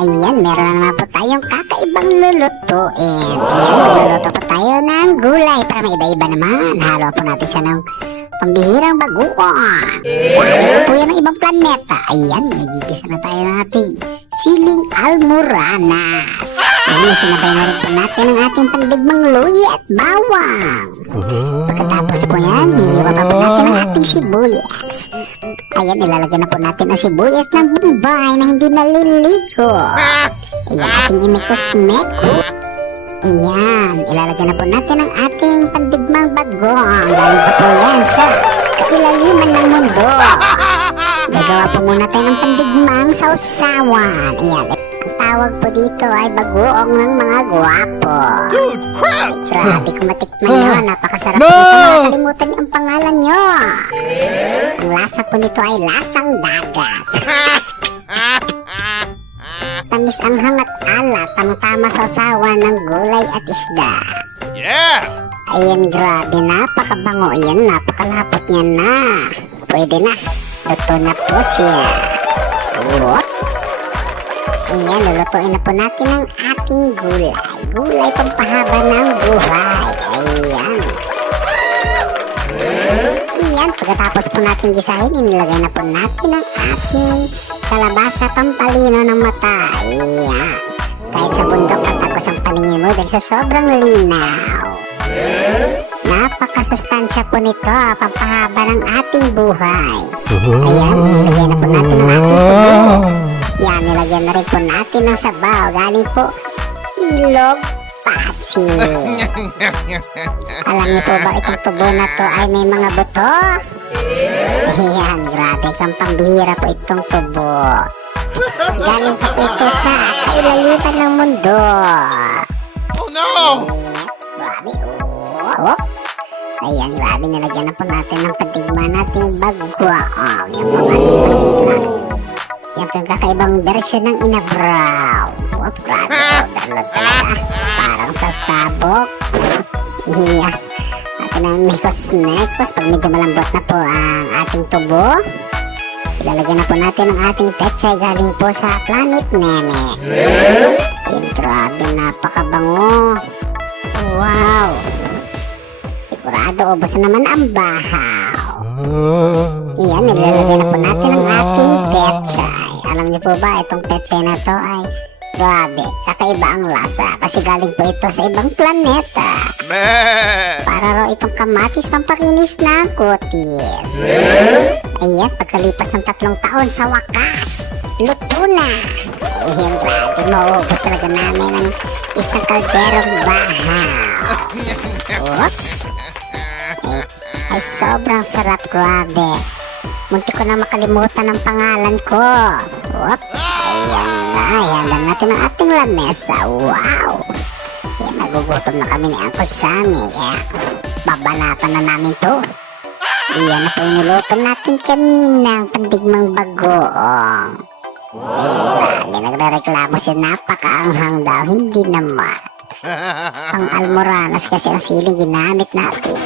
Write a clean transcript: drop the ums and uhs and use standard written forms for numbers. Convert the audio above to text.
Ayan, meron na naman po tayong kakaibang lulutuin. Ayan, magluluto po tayo ng gulay para may iba-iba naman. Halo po natin siya ng pambihirang bagoong. Galing po yan ng ibang planeta. Ayan, nagigisa na tayo ng ating siling almoranas. Ayan, sinabay na rin po natin ang ating pandigmang luya at bawang. Pagkatapos po yan, hihiwa pa po natin ang ating sibuyas. Ayan, nilalagyan na po natin ang sibuyas ng bombay na hindi naliligo. Ayan, ating imikos-meko. Ayan, ilalagyan na po natin ang ating pandigmang bagong. Galing pa po yan sa kailaliman ng mundo. Gagawa po muna tayo ng pandigmang sausawan. Ayan, ang tawag po dito ay bagoong ng mga gwapo. Dude, crap! Ay, grabe kung matikman nyo. Napakasarap nito. Nakakalimutan niyo ang pangalan nyo. Ang lasa po nito ay lasang dagat. Tamis ang hangat alat, tamang-tama sa usawa ng gulay at isda. Yeah! Ayan, grabe, napakabango. Ayan, napakalapot niya na. Pwede na. Luto na po siya. What? Ayan, lulutuin na po natin ang ating gulay. Gulay pampahaba ng buhay. Ayan. Ayan, pagkatapos po natin gisahin, inilagay na po natin ang ating kalabasa pampalino ng mata. Ayan. Kahit sa bundok patagos ang paningin mo dahil sa sobrang linaw. Napakasustansya po nito, pampahaba ng ating buhay. Ayan, inilagay na po natin ang ating tubo. Yan, nilagyan na rin po natin ng sabaw. Galing po ilog Pasig. Alam niyo po ba itong tubo na to ay may mga buto? Ayan, grabe kang pambihira po itong tubo. Galing pa po ito sa kailaliman ng mundo. Oh no! Grabe, oh. Ayan, grabe, nilagyan na po natin ng patigma nating bagwaong. Yan po ang ating patigma. Yan po yung kakaibang version ng inabraw. Oh, grabe, overload talaga. Parang sasabog. Iya. Atin ang mekos-mekos. Pag medyo malambot na po ang ating tubo, ilalagyan na po natin ang ating pechay galing po sa Planet Neme. Yan, grabe, napakabango. Wow. Sigurado, ubos na naman ang bahaw. Iyan, nilalagyan na po natin ang ating pechay. Alam niyo po ba, itong pechay na to ay grabe, kakaiba ang lasa kasi galing po ito sa ibang planeta. Para raw itong kamatis pampakinis ng kutis. Ayan, pagkalipas ng 3 taon sa wakas, luto na. Ayan, grabe, mauubos talaga namin ang isang kalderong bahaw. Oops. Ay, sobrang sarap, grabe. Munti ko na makalimutan ang pangalan ko. Whoop. Ayan na natin ang ating lamesa. Wow. Ayan, nagugutom na kami ni Uncle Sammy. Babanatan na namin to. Ayan na po yung niluto natin kanina, ang pandigmang bagoong. Ayan, grabe, nagre-reklamo siya, napakaanghang daw. Hindi naman. Ang almoranas kasi ang siling ginamit natin.